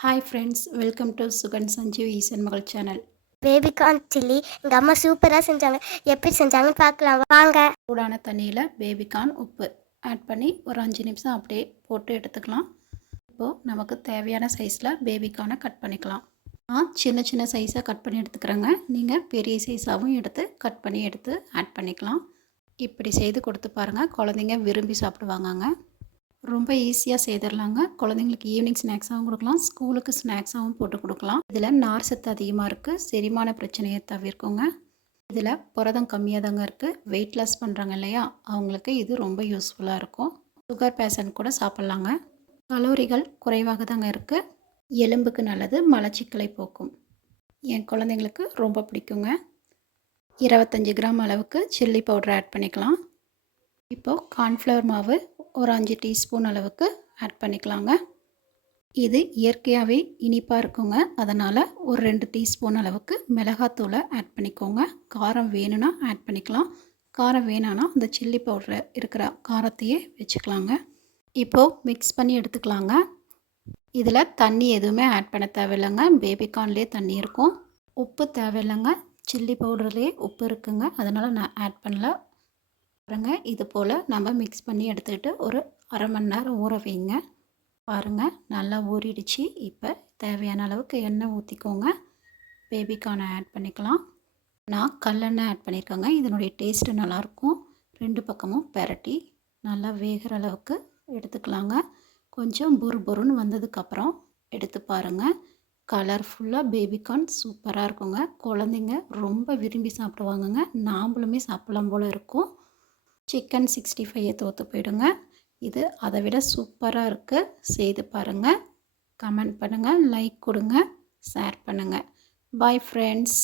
Hi friends welcome to Sugan Sanjeev Eesan மகள் channel baby corn chilli எங்கள் அம்மா சூப்பராக செஞ்சாங்க. எப்படி செஞ்சாங்கன்னு பார்க்கலாம். வாங்க. சூடான தண்ணியில் பேபிகார்ன் உப்பு ஆட் பண்ணி ஒரு அஞ்சு நிமிஷம் அப்படியே போட்டு எடுத்துக்கலாம். இப்போது நமக்கு தேவையான சைஸில் பேபிகார்னை கட் பண்ணிக்கலாம். நான் சின்ன சின்ன சைஸாக கட் பண்ணி எடுத்துக்கிறேங்க. நீங்கள் பெரிய சைஸாகவும் எடுத்து கட் பண்ணி எடுத்து ஆட் பண்ணிக்கலாம். இப்படி செய்து கொடுத்து பாருங்கள் குழந்தைங்க விரும்பி சாப்பிடுவாங்கங்க. ரொம்ப ஈஸியாக செய்திடலாங்க. குழந்தைங்களுக்கு ஈவினிங் ஸ்நாக்ஸாகவும் கொடுக்கலாம். ஸ்கூலுக்கு ஸ்நாக்ஸாகவும் போட்டு கொடுக்கலாம். இதில் நார் சத்து அதிகமாக இருக்குது செரிமான பிரச்சனையை தவிர்க்குங்க. இதில் புரதம் கம்மியாக தாங்க இருக்குது வெயிட் லாஸ் பண்ணுறாங்க இல்லையா? அவங்களுக்கு இது ரொம்ப யூஸ்ஃபுல்லாக இருக்கும். சுகர் பேஷண்ட் கூட சாப்பிட்லாங்க. கலோரிகள் குறைவாக தாங்க இருக்குது எலும்புக்கு நல்லது. மலச்சிக்கலை போக்கும். என் குழந்தைங்களுக்கு ரொம்ப பிடிக்குங்க. இருபத்தஞ்சி கிராம் அளவுக்கு சில்லி பவுடர் ஆட் பண்ணிக்கலாம். இப்போது கார்ன்ஃப்ளவர் மாவு ஒரு அஞ்சு டீஸ்பூன் அளவுக்கு ஆட் பண்ணிக்கலாங்க. இது இயற்கையாகவே இனிப்பாக இருக்குங்க. அதனால் ஒரு ரெண்டு டீஸ்பூன் அளவுக்கு மிளகாத்தூளை ஆட் பண்ணிக்கோங்க. காரம் வேணும்னா ஆட் பண்ணிக்கலாம். காரம் வேணான்னா அந்த சில்லி பவுடர் இருக்கிற காரத்தையே வச்சுக்கலாங்க. இப்போது மிக்ஸ் பண்ணி எடுத்துக்கலாங்க. இதில் தண்ணி எதுவுமே ஆட் பண்ண தேவையில்லைங்க. பேபிகார்ன்லேயே தண்ணி இருக்கும். உப்பு தேவையில்லைங்க. சில்லி பவுடர்லேயே உப்பு இருக்குங்க. அதனால் நான் ஆட் பண்ணல. பாருங்க. இது போல் நம்ம மிக்ஸ் பண்ணி எடுத்துக்கிட்டு ஒரு அரை மணி நேரம் ஊற வைங்க. பாருங்கள் நல்லா ஊறிடுச்சு. இப்போ தேவையான அளவுக்கு எண்ணெய் ஊற்றிக்கோங்க பேபிக்கான ஆட் பண்ணிக்கலாம். நான் கல்லெண்ணெய் ஆட் பண்ணியிருக்கேங்க இதனுடைய டேஸ்ட்டு நல்லாயிருக்கும். ரெண்டு பக்கமும் பெரட்டி நல்லா வேகிற அளவுக்கு எடுத்துக்கலாங்க. கொஞ்சம் பொறு பொருன்னு வந்ததுக்கப்புறம் எடுத்து பாருங்கள் கலர்ஃபுல்லாக பேபிகார்ன் சூப்பராக இருக்குங்க. குழந்தைங்க ரொம்ப விரும்பி சாப்பிடுவாங்கங்க. நாம்பளுமே சாப்பிடலாம் போல் இருக்கும். சிக்கன் சிக்ஸ்டி ஃபைவை தோற்று போயிடுங்க. இது அதை விட சூப்பராக இருக்குது செய்து பாருங்கள் கமெண்ட் பண்ணுங்கள் லைக் கொடுங்க. ஷேர் பண்ணுங்கள் பாய் ஃப்ரெண்ட்ஸ்